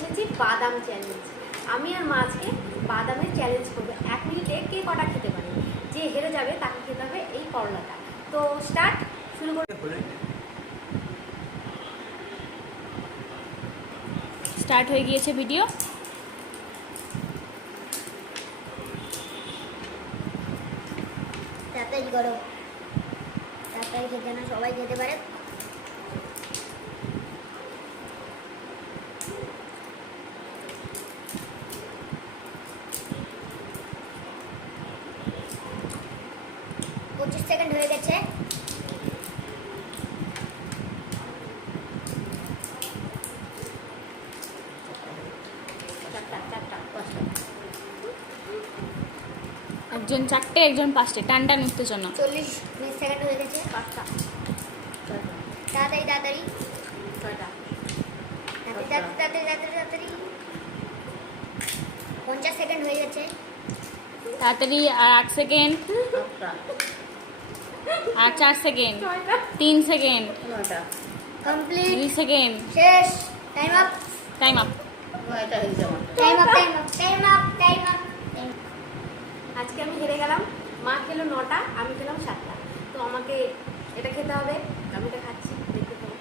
এসেছি বাদাম চ্যালেঞ্জ। আমি আর মা আজকে বাদামের চ্যালেঞ্জ করবো, 1 মিনিটে কে কটা খেতে পারে। যে হেরে যাবে তাকে খেতে হবে এই করলাটা। তো স্টার্ট, শুরু করে। স্টার্ট হয়ে গিয়েছে ভিডিও। তাড়াতাড়ি করো, তাড়াতাড়ি খেতে না সবাই খেতে পারে। পঁচিশ সেকেন্ড হয়ে গেছে। একজন 4টে, একজন 5টে, টান টান উত্তেজনা। 40 সেকেন্ড হয়ে গেছে। 5টা, তাড়াতাড়ি তাড়াতাড়ি 6টা, তাড়াতাড়ি তাড়াতাড়ি তাড়াতাড়ি তাড়াতাড়ি 50 সেকেন্ড হয়ে গেছে। তাড়াতাড়ি, আর 8 সেকেন্ড, 8টা, আর 4 সেকেন্ড, 6টা, 3 সেকেন্ড, 9টা, কমপ্লিট, 2 সেকেন্ড। শেষ। Time up, time up. 9টা হয়ে যাবে। Time up, time up, time up, time up. আজকে আমি হেরে গেলাম। মা খেলো 9টা, আমি খেলাম 7টা। তো আমাকে এটা খেতে হবে, আমি এটা খাচ্ছি, দেখতে পাবো।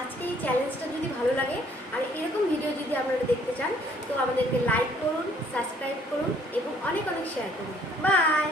আজকে এই চ্যালেঞ্জটা যদি ভালো লাগে আর এরকম ভিডিও যদি আপনারা দেখতে চান তো আমাদেরকে লাইক করুন, সাবস্ক্রাইব করুন এবং অনেক অনেক শেয়ার করুন। বাই।